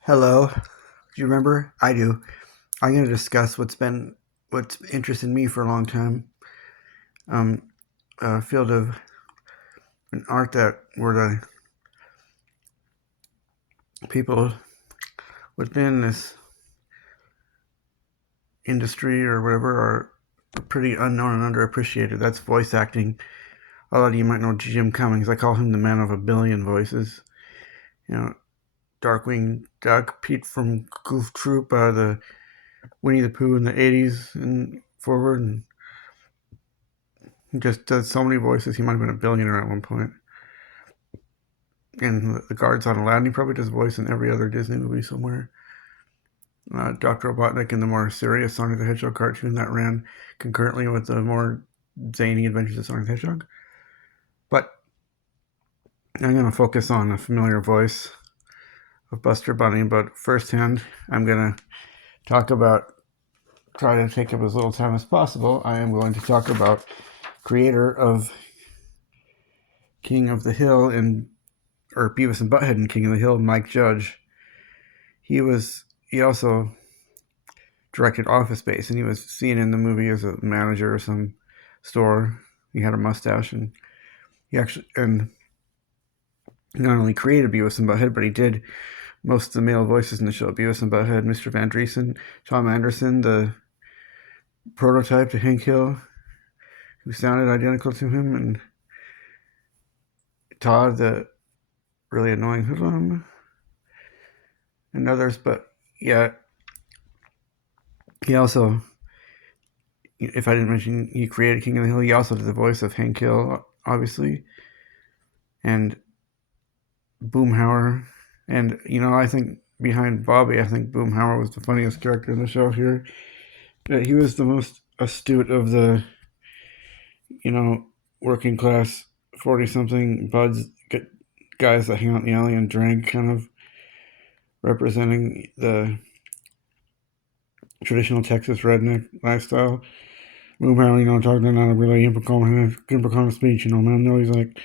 Hello. Do you remember? I do. I'm going to discuss what's interested me for a long time. Um, a field of an art that where the people within this industry or whatever are pretty unknown and underappreciated. That's voice acting. A lot of you might know Jim Cummings. I call him the man of a billion voices. You know, Darkwing Duck, Pete from Goof Troop, the Winnie the Pooh in the '80s and forward, and he just does so many voices. He might have been a billionaire at one point. And the guards on Aladdin. He probably does voice in every other Disney movie somewhere. Dr. Robotnik in the more serious Sonic the Hedgehog cartoon that ran concurrently with the more zany Adventures of Sonic the Hedgehog. But I'm going to focus on a familiar voice of Buster Bunny. But firsthand, I'm going to talk about, try to take up as little time as possible. I am going to talk about creator of King of the Hill or Beavis and Butthead in King of the Hill, Mike Judge. He also directed Office Space, and he was seen in the movie as a manager of some store. He had a mustache, and he not only created Beavis and Butthead, but he did most of the male voices in the show. Beavis and Butthead, Mr. Van Driesen, Tom Anderson, the prototype to Hank Hill, who sounded identical to him, and Todd, the really annoying hoodlum, and others. But yeah, he also, if I didn't mention, he created King of the Hill. He also did the voice of Hank Hill, obviously, and Boomhauer. And, I think behind Bobby, I think Boomhauer was the funniest character in the show here. He was the most astute of the, you know, working class 40 something buds, guys that hang out in the alley and drink, kind of representing the traditional Texas redneck lifestyle. Boomhauer, talking in a really impromptu speech, man. No, he's like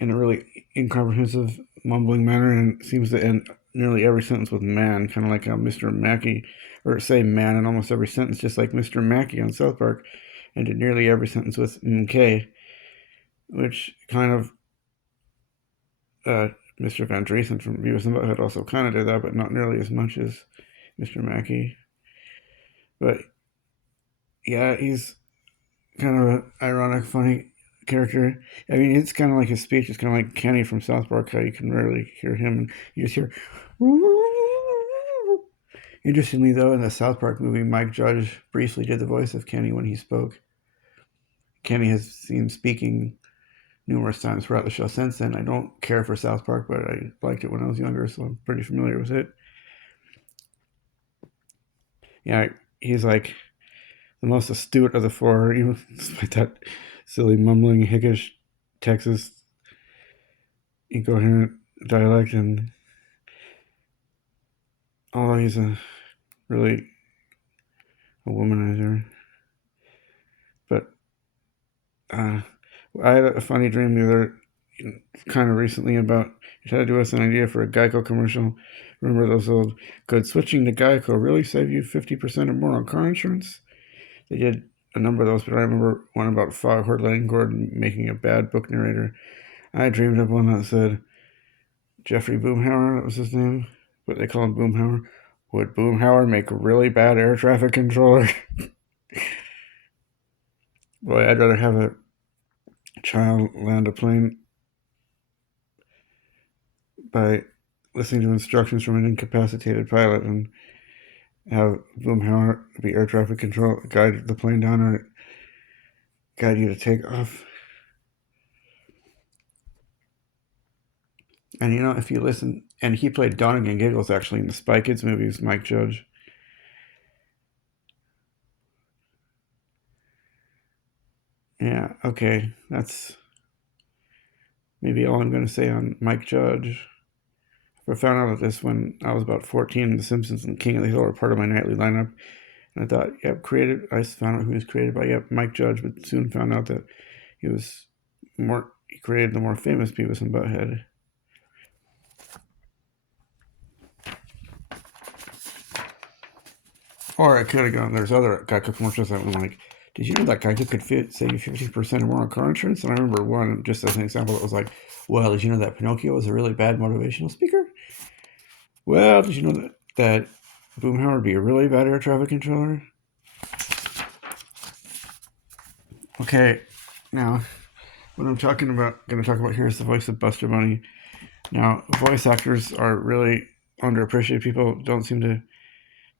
in a really incomprehensive, mumbling manner, and seems to end nearly every sentence with "man," kind of like how Mr. Mackey, or say "man" in almost every sentence, just like Mr. Mackey on South Park, ended nearly every sentence with "mk," which kind of Mr. Van Driesen from Beavis and Butthead also kind of did that, but not nearly as much as Mr. Mackey. But yeah, he's kind of an ironic, funny character. I mean, it's kind of like his speech is kind of like Kenny from South Park, how you can rarely hear him, and you just hear. Interestingly, though, in the South Park movie, Mike Judge briefly did the voice of Kenny when he spoke. Kenny has seen speaking numerous times throughout the show since then. I don't care for South Park, but I liked it when I was younger, so I'm pretty familiar with it. Yeah, he's like the most astute of the four, even despite that silly, mumbling, hickish Texas incoherent dialect. And although he's really a womanizer, but uh, I had a funny dream the other kind of recently about it had to do with an idea for a Geico commercial. Remember those old "Could switching to Geico really save you 50% or more on car insurance?" They did a number of those, but I remember one about Foghorn Leghorn making a bad book narrator. I dreamed of one that said Jeffrey Boomhauer, that was his name, but they call him Boomhauer. Would Boomhauer make a really bad air traffic controller? Boy, I'd rather have a child land a plane by listening to instructions from an incapacitated pilot and have Boomhauer be air traffic control, guide the plane down, or guide you to take off. And if you listen, and he played Donegan Giggles actually in the Spy Kids movies, Mike Judge. Yeah, okay, that's maybe all I'm going to say on Mike Judge. I found out about this when I was about 14. The Simpsons and King of the Hill were part of my nightly lineup. And I thought, yep, created. I found out who he was created by. Yep, Mike Judge, but soon found out that he created the more famous Beavis and Butthead. Or it could have gone. There's other Geico commercials that were like, "Did you know that Geico could save you 50% or more on car insurance?" And I remember one, just as an example, that was like, "Well, did you know that Pinocchio was a really bad motivational speaker? Well, did you know that Boomhauer would be a really bad air traffic controller?" Okay, now what I'm going to talk about here is the voice of Buster Bunny. Now, voice actors are really underappreciated. People don't seem to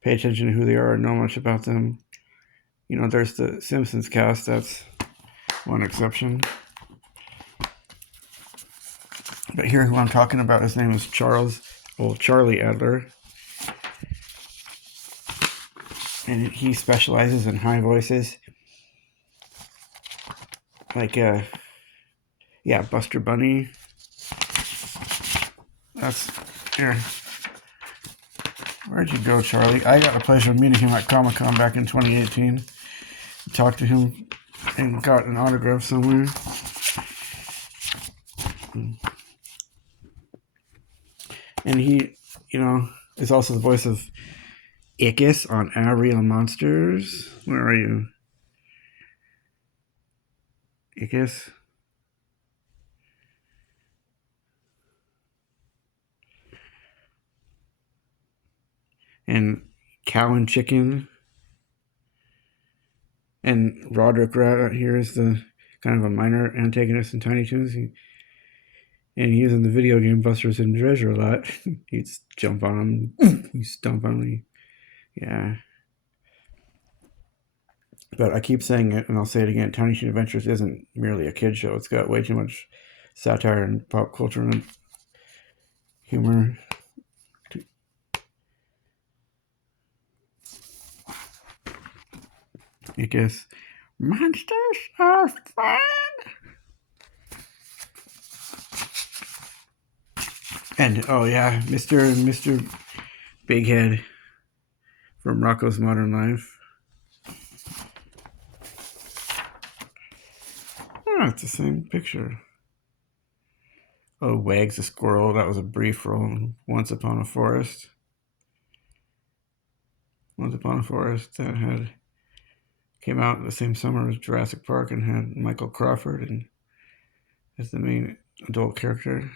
pay attention to who they are or know much about them. You know, there's the Simpsons cast. That's one exception. But here, who I'm talking about, his name is Charlie Adler. And he specializes in high voices. Like, Buster Bunny. That's, here. Where'd you go, Charlie? I got the pleasure of meeting him at Comic-Con back in 2018. Talked to him and got an autograph somewhere. And he, is also the voice of Ickis on Our Real Monsters. Where are you? Ickis? And Cow and Chicken. And Roderick Rat here is the kind of a minor antagonist in Tiny Toons. He's in the video game Busters and Treasure a lot. He'd jump on him, he'd stomp on him. Yeah. But I keep saying it, and I'll say it again, Tiny Toon Adventures isn't merely a kid show. It's got way too much satire and pop culture and humor. I guess monsters are fun. And oh yeah, Mr. Big Head from Rocko's Modern Life. Oh, it's the same picture. Oh, Wags the Squirrel. That was a brief role. Once Upon a Forest. Once Upon a Forest that came out the same summer as Jurassic Park and had Michael Crawford as the main adult character.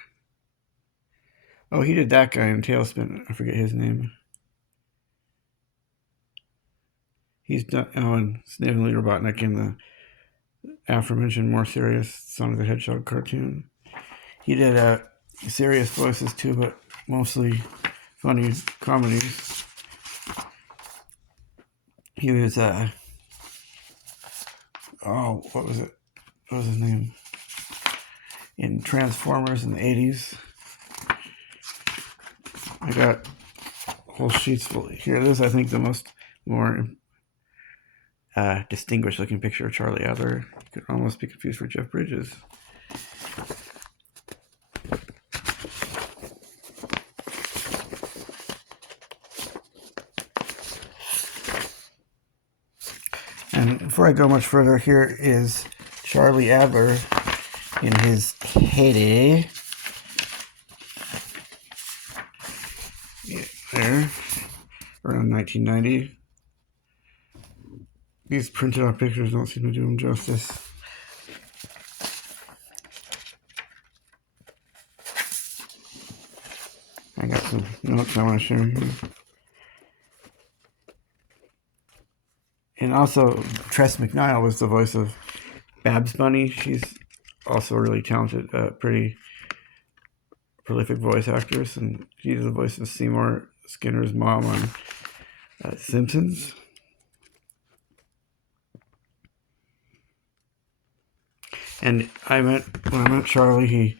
Oh, he did that guy in Tailspin. I forget his name. He's done. Oh, and Snively Robotnik in the aforementioned more serious Sonic the Hedgehog cartoon. He did serious voices too, but mostly funny comedies. He was what was it? What was his name? In Transformers in the 80s. I got whole sheets full. Here it is, I think, the more distinguished looking picture of Charlie Adler. You could almost be confused for Jeff Bridges. And before I go much further, here is Charlie Adler in his heyday. Yeah, there, around 1990. These printed out pictures don't seem to do him justice. I got some notes I want to share here. And also, Tress McNeil was the voice of Babs Bunny. She's also a really talented, pretty prolific voice actress, and she's the voice of Seymour Skinner's mom on Simpsons. And when I met Charlie, he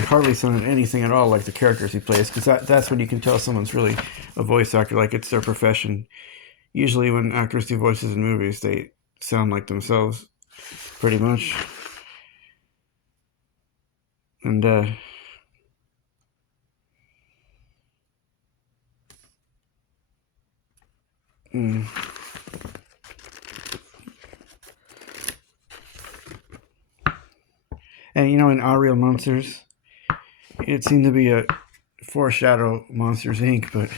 hardly sounded anything at all like the characters he plays, because that's when you can tell someone's really a voice actor, like it's their profession. Usually when actors do voices in movies, they sound like themselves, pretty much. And And in Our Real Monsters, it seemed to be a foreshadow Monsters Inc., but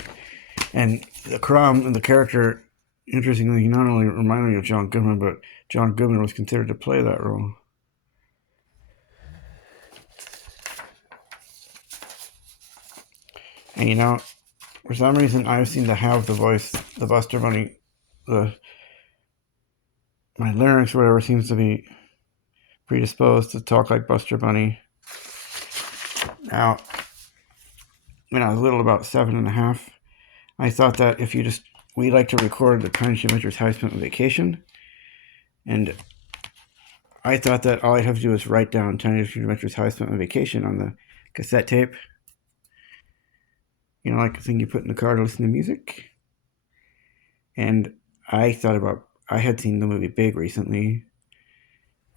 And the Crumb and the character, interestingly, he not only reminded me of John Goodman, but John Goodman was considered to play that role. And you know, for some reason, I seem to have the voice, the Buster Bunny, my larynx, or whatever, seems to be predisposed to talk like Buster Bunny. Now, when I was little, about 7.5, I thought that if you just, we like to record the Tiny Toon Adventures How I Spent my Vacation, and I thought that all I'd have to do is write down Tiny Toon Adventures How I Spent my Vacation on the cassette tape. You know, like the thing you put in the car to listen to music. And I had seen the movie Big recently,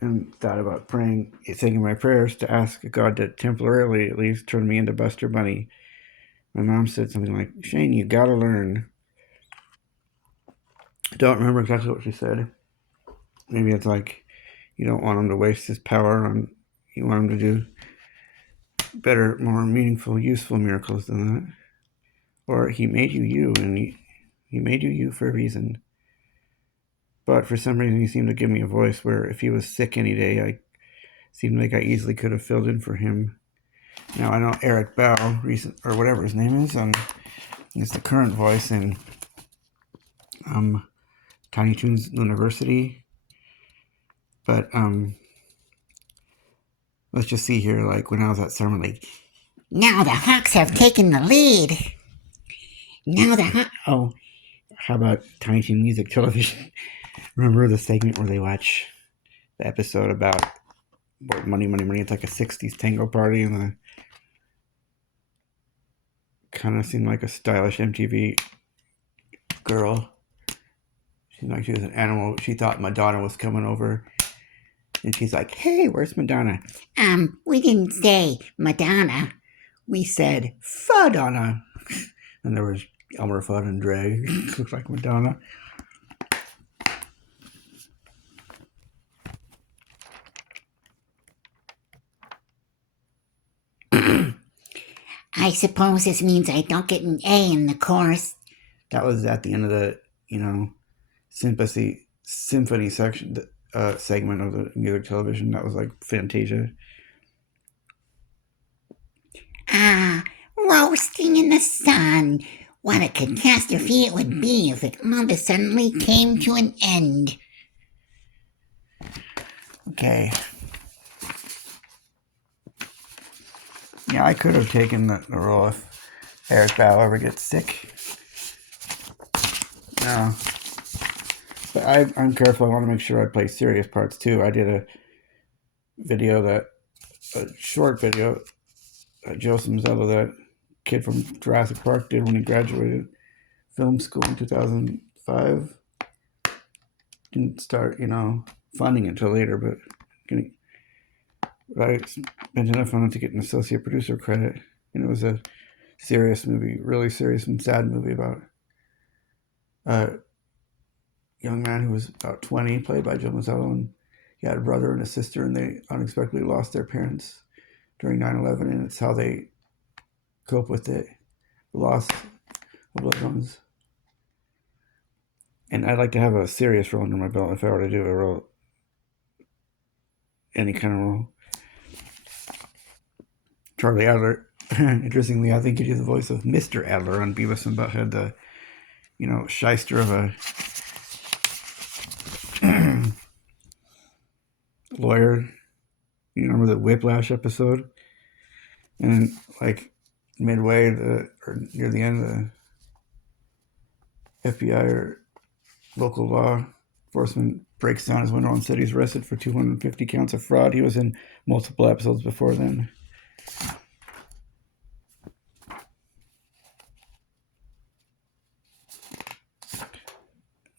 and thought about saying my prayers to ask God to temporarily at least turn me into Buster Bunny. My mom said something like, "Shane, you gotta learn." I don't remember exactly what she said. Maybe it's like, you don't want him to waste his power on, you want him to do better, more meaningful, useful miracles than that. Or he made you, and he made you for a reason. But for some reason, he seemed to give me a voice where if he was sick any day, I seemed like I easily could have filled in for him. Now, I know Eric Bell, or whatever his name is the current voice in Tiny Toons University. But let's just see here, like when I was at Summer League. Now the Hawks have taken the lead. Now the Hawks... Oh, how about Tiny Toon Music Television? Remember the segment where they watch the episode about money, money, money? It's like a 60s tango party, and the kind of seemed like a stylish MTV girl. Seemed like she was an animal. She thought Madonna was coming over. And she's like, "Hey, where's Madonna?" We didn't say Madonna. We said Fudonna. And there was Elmer Fudd and Dre. Looks like Madonna. I suppose this means I don't get an A in the course. That was at the end of the, symphony section, segment of the music television. That was like Fantasia. Roasting in the sun. What a catastrophe it would be if it all suddenly came to an end. Okay. Yeah, I could have taken the role if Eric Bauer ever gets sick. No. But I'm careful. I want to make sure I play serious parts too. I did a short video, Joseph Mazzello, that kid from Jurassic Park did when he graduated film school in 2005. Didn't start, funding it until later, but I spent enough on it to get an associate producer credit. And it was a serious movie, really serious and sad movie about a young man who was about 20, played by Joe Mazzello, and he had a brother and a sister, and they unexpectedly lost their parents during 9/11, and it's how they cope with the loss of loved ones. And I'd like to have a serious role under my belt if I were to do a role, any kind of role. Charlie Adler, interestingly, I think he did the voice of Mr. Adler on Beavis and Butthead, the, shyster of a lawyer. You remember the Whiplash episode? And like midway or near the end, the FBI or local law enforcement breaks down his window and said he's arrested for 250 counts of fraud. He was in multiple episodes before then.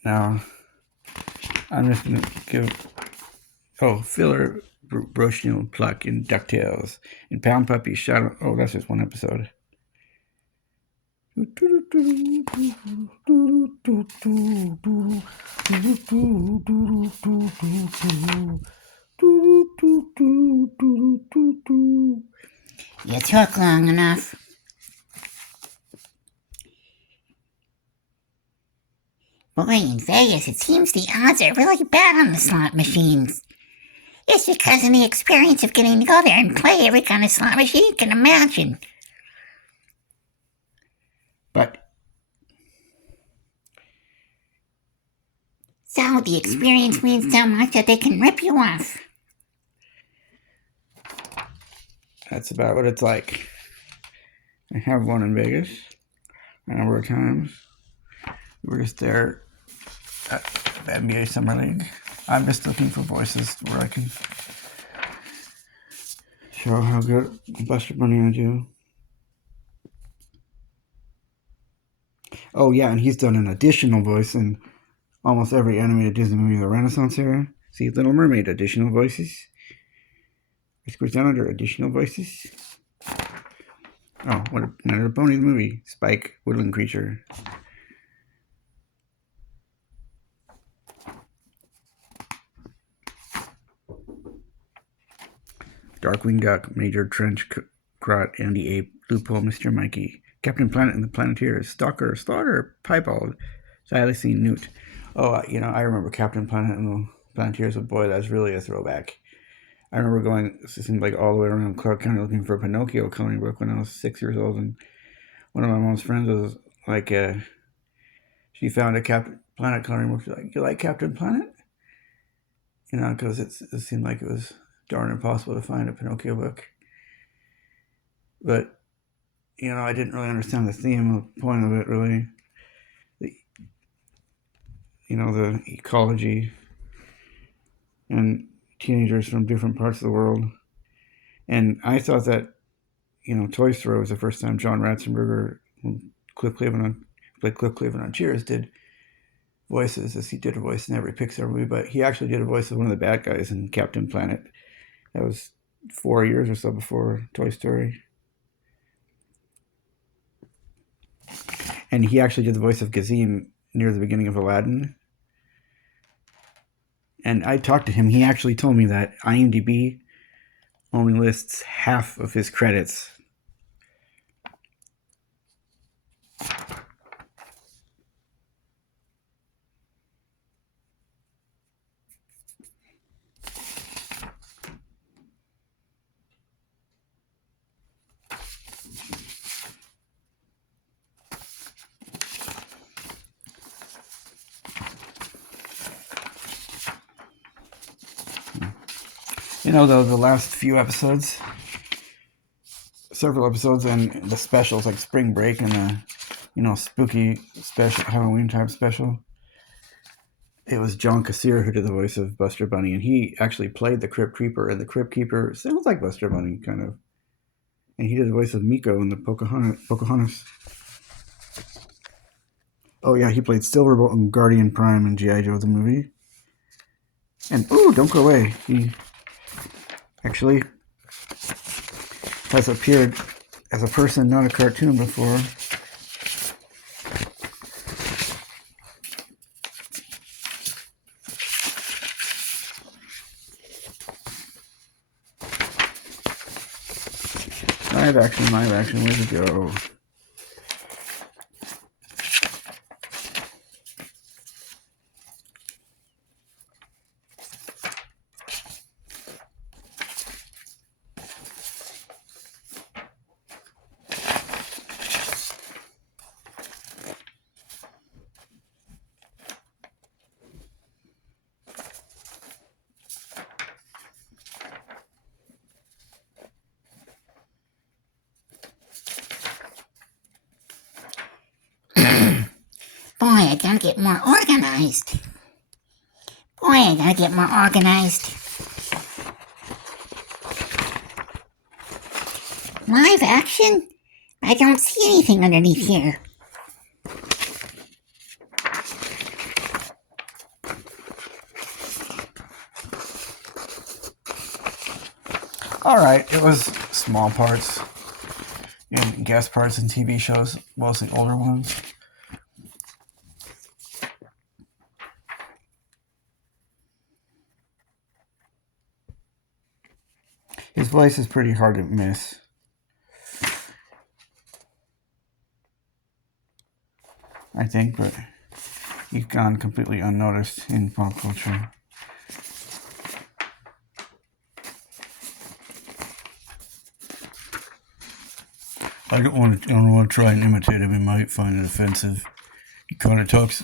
Now, I'm just going to give... filler Brochnil Pluck in DuckTales. In Pound Puppy Shadow... Oh, that's just one episode. You took long enough. Boy, in Vegas, it seems the odds are really bad on the slot machines. It's because of the experience of getting to go there and play every kind of slot machine you can imagine. But so the experience means so much that they can rip you off. that's about what it's like. I have won in Vegas a number of times. We were just there at the NBA Summer League. I'm just looking for voices where I can show how good Buster Bunny I do. Oh yeah, and he's done an additional voice in almost every animated Disney movie of the Renaissance era. See, Little Mermaid, additional voices. Squish Down Under, additional voices. Oh, what another Ponies movie. Spike, woodland creature. Darkwing Duck, Major Trench Crot, Andy Ape, Loophole, Mr. Mikey, Captain Planet and the Planeteers, Stalker, Slaughter, Piebald, Xylosine, Newt. Oh, I remember Captain Planet and the Planeteers, but boy, that's really a throwback. I remember going, it seemed like all the way around Clark County looking for a Pinocchio coloring book when I was 6 years old, and one of my mom's friends was like, she found a Captain Planet coloring book. She's like, "You like Captain Planet?" Because it seemed like it was darn impossible to find a Pinocchio book. But, I didn't really understand the theme, the point of it, really. The ecology and teenagers from different parts of the world. And I thought that, Toy Story was the first time John Ratzenberger, who played Cliff Cleveland on Cheers, did voices, as he did a voice in every Pixar movie, but he actually did a voice of one of the bad guys in Captain Planet. That was 4 years or so before Toy Story. And he actually did the voice of Gazim near the beginning of Aladdin. And I talked to him. He actually told me that IMDb only lists half of his credits. The last few episodes, several episodes, and the specials like Spring Break and the, spooky special, Halloween type special, it was John Kassir who did the voice of Buster Bunny, and he actually played the Crypt Keeper, and the Crypt Keeper sounds like Buster Bunny, kind of. And he did the voice of Miko in the Pocahontas. Oh yeah, he played Silverbolt in Guardian Prime and G.I. Joe the movie. And, don't go away, he actually has appeared as a person, not a cartoon, before. Live action, where'd it go? Boy, I gotta get more organized. Live action? I don't see anything underneath here. Alright, it was small parts and guest parts in TV shows, mostly older ones. His voice is pretty hard to miss. I think, but He's gone completely unnoticed in pop culture. I don't want to try and imitate him. He might find it offensive. He kind of talks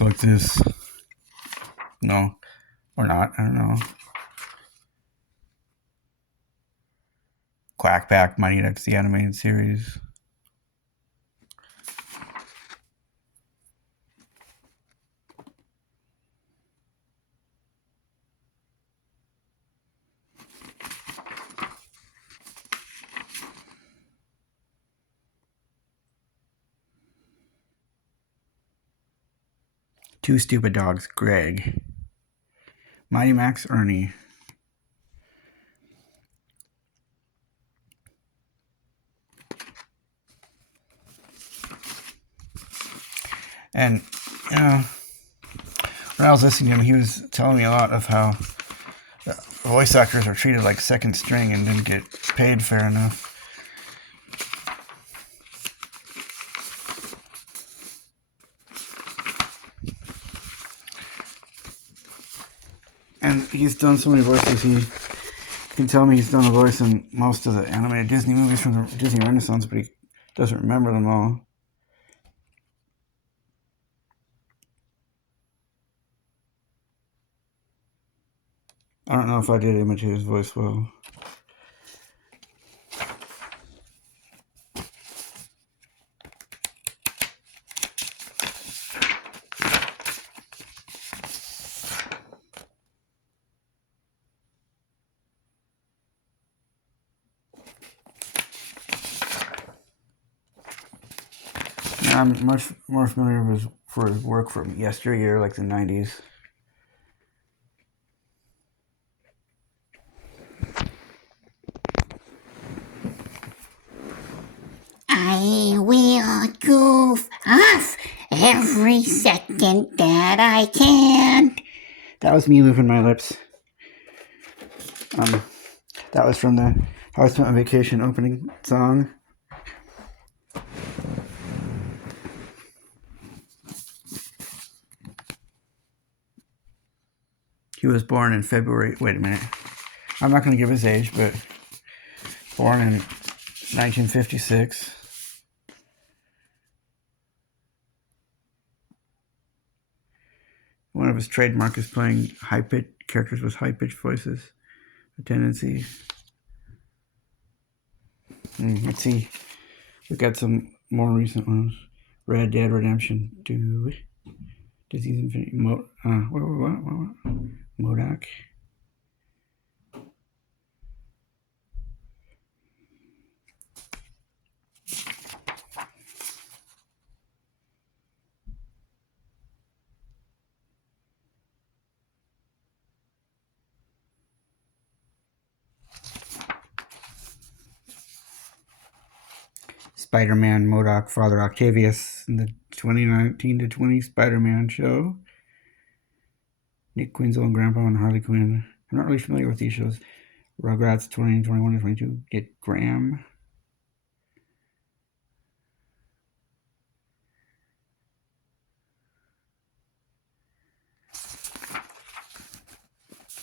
like this. No, or not. I don't know. Quackback, Mighty Ducks, the animated series. Two Stupid Dogs, Greg. Mighty Max, Ernie. And, when I was listening to him, he was telling me a lot of how voice actors are treated like second string and didn't get paid fair enough. And he's done so many voices. He can tell me he's done a voice in most of the animated Disney movies from the Disney Renaissance, but he doesn't remember them all. I don't know if I did imitate his voice well. I'm much more familiar with for his work from yesteryear, like the 90s. I will goof off every second that I can. That was me moving my lips. That was from the How I Spent My Vacation opening song. He was born in February. Wait a minute. I'm not going to give his age, but born in 1956. One of his trademark is playing high-pitched characters with high-pitched voices. A tendency. Let's see. We've got some more recent ones. Red Dead Redemption 2. Disney's Infinity. What? MODOK. Spider-Man MODOK, Father Octavius in the 2019 to 20 Spider-Man show. Nick Quinzel and Grandpa and Harley Quinn. I'm not really familiar with these shows. Rugrats 2021 to 22. Get Graham.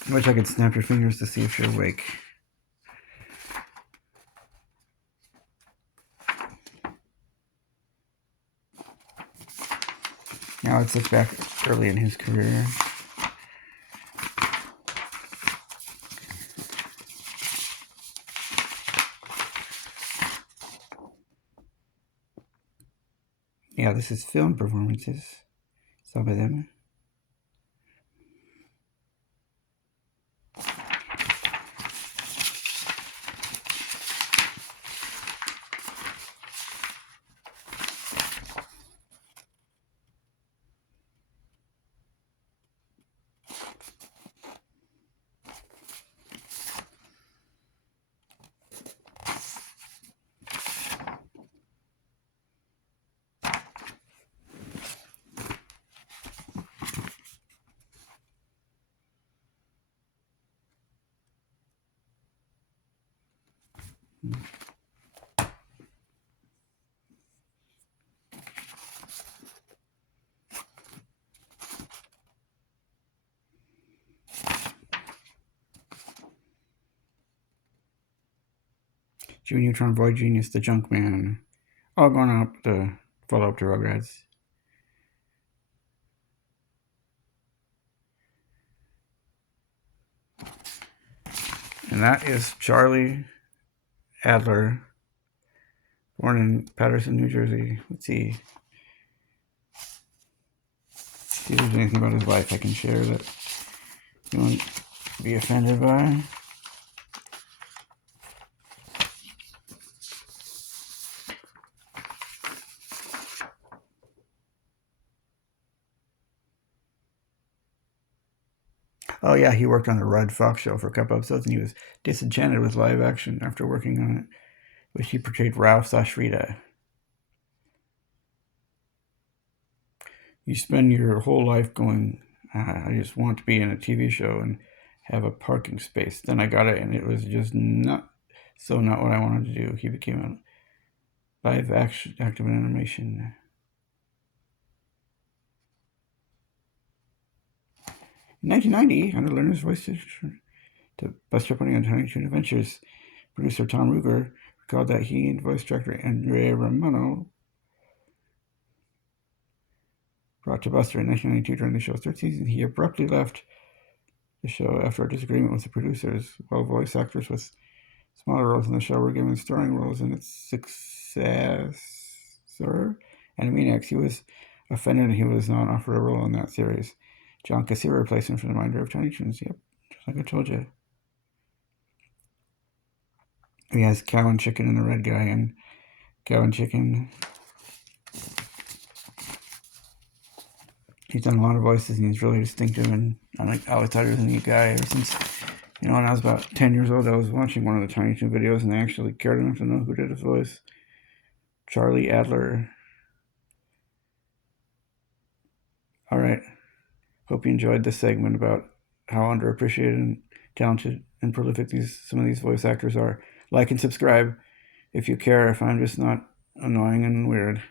I wish I could snap your fingers to see if you're awake. Now let's look back early in his career. Yeah, this is film performances. Some of them. Jimmy Neutron, Void Genius, the Junk Man, all going up to follow up to Rugrats. And that is Charlie Adler, born in Patterson, New Jersey. Let's see if there's anything about his life I can share that you won't be offended by. Oh yeah, he worked on the Red Fox show for a couple episodes, and he was disenchanted with live action after working on it, which he portrayed Ralph/Rita. You spend your whole life going, I just want to be in a TV show and have a parking space. Then I got it, and it was just not what I wanted to do. He became a live action active animation. In 1990, Hunter learned his voice to Buster Bunny on Tiny Toon Adventures. Producer Tom Ruger recalled that he and voice director Andrea Romano brought to Buster in 1992 during the show's third season. He abruptly left the show after a disagreement with the producers, while voice actors with smaller roles in the show were given starring roles in its successor, Animaniacs. He was offended he was not offered a role in that series. John Cassira replaced him for the reminder of Tiny Toons. Yep, just like I told you. He has Cow and Chicken and the Red Guy, and Cow and Chicken. He's done a lot of voices, and he's really distinctive, and I always thought he was a neat guy ever since, when I was about 10 years old, I was watching one of the Tiny Toon videos, and I actually cared enough to know who did his voice. Charlie Adler. All right. Hope you enjoyed this segment about how underappreciated and talented and prolific some of these voice actors are. Like and subscribe if you care, if I'm just not annoying and weird.